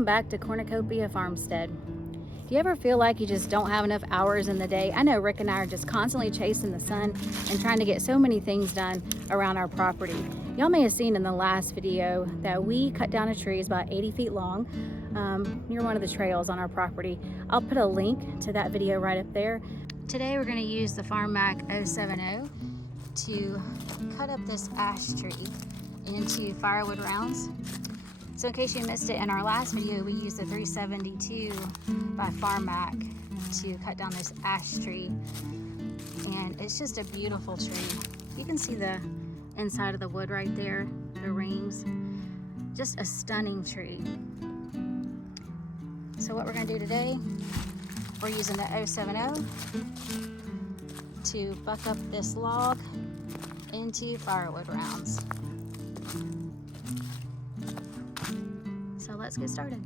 welcome back to Cornucopia Farmstead. Do you ever feel like you just don't have enough hours in the day? I know Rick and I are just constantly chasing the sun and trying to get so many things done around our property. Y'all may have seen in the last video that we cut down a tree. It's about 80 feet long near one of the trails on our property. I'll put a link to that video right up there. Today we're going to use the Farmmac F070 to cut up this ash tree into firewood rounds. So in case you missed it, in our last video we used the 372 by Farmmac to cut down this ash tree, and it's just a beautiful tree. You can see the inside of the wood right there, the rings. Just a stunning tree. So what we're going to do today, we're using the F070 to buck up this log into firewood rounds. So let's get started.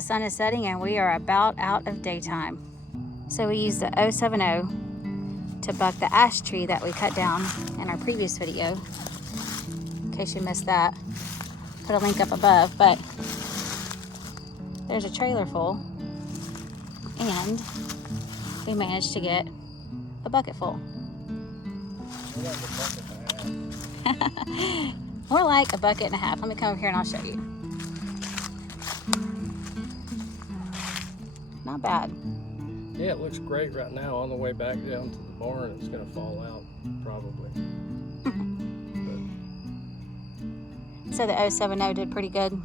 the sun is setting and we are about out of daytime. So we used the 070 to buck the ash tree that we cut down in our previous video. In case you missed that, put a link up above, but there's a trailer full and we managed to get a bucket full. More like a bucket and a half. Let me come over here and I'll show you. Not bad. Yeah, it looks great right now. On the way back down to the barn, it's going to fall out, probably. So the 070 did pretty good.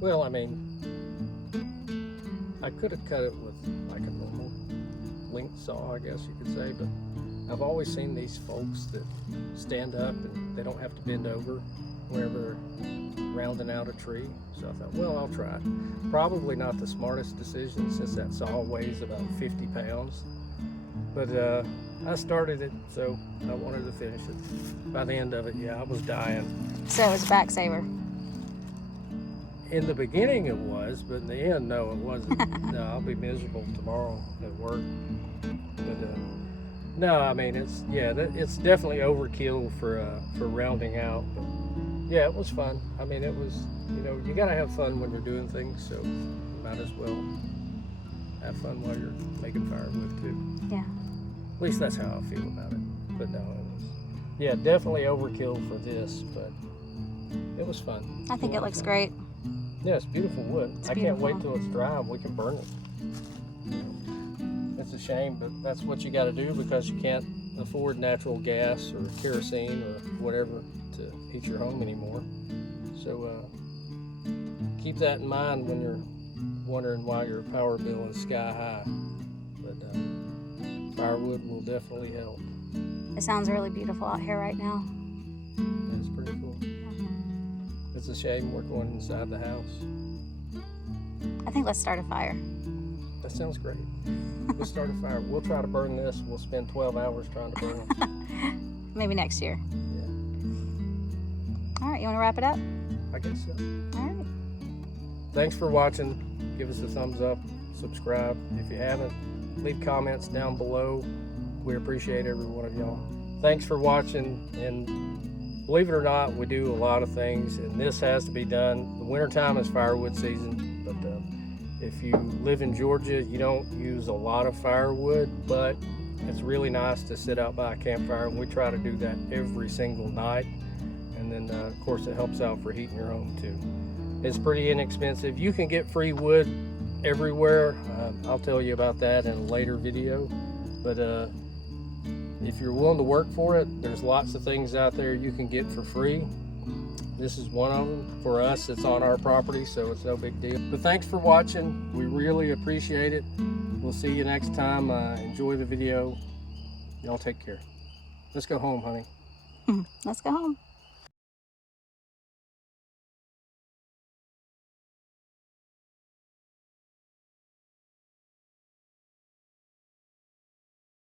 Well, I mean, I could have cut it with like a normal length saw, I guess you could say, but I've always seen these folks that stand up and they don't have to bend over whenever they're rounding out a tree. So I thought, well, I'll try it. Probably not the smartest decision since that saw weighs about 50 pounds. But I started it, so I wanted to finish it. By the end of it, yeah, I was dying. So it was a back saver. In the beginning it was, but in the end, no, it wasn't. No, I'll be miserable tomorrow at work. But no, I mean, it's definitely overkill for rounding out. But yeah, it was fun. I mean, it was, you know, you gotta have fun when you're doing things, so you might as well have fun while you're making firewood too. Yeah. At least that's how I feel about it. But no, it was, yeah, definitely overkill for this, but it was fun. I think it looks great. Yeah, it's beautiful wood. It's I beautiful. can't wait till it's dry and we can burn it. It's a shame, but that's what you got to do because you can't afford natural gas or kerosene or whatever to heat your home anymore. So keep that in mind when you're wondering why your power bill is sky high. But firewood will definitely help. It sounds really beautiful out here right now. It's pretty cool. It's a shame we're going inside the house. I think let's start a fire. That sounds great. We'll start a fire. We'll try to burn this. We'll spend 12 hours trying to burn it. Maybe next year. Yeah. All right, you want to wrap it up? I guess so. All right. Thanks for watching. Give us a thumbs up. Subscribe. If you haven't, leave comments down below. We appreciate every one of y'all. Thanks for watching. And believe it or not, we do a lot of things, and this has to be done. The wintertime is firewood season, but if you live in Georgia, you don't use a lot of firewood, but it's really nice to sit out by a campfire, and we try to do that every single night. And then, of course, it helps out for heating your home, too. It's pretty inexpensive. You can get free wood everywhere. I'll tell you about that in a later video. But if you're willing to work for it, there's lots of things out there you can get for free. This is one of them. For us, it's on our property, so it's no big deal. But thanks for watching. We really appreciate it. We'll see you next time. Enjoy the video. Y'all take care. Let's go home, honey. Let's go home.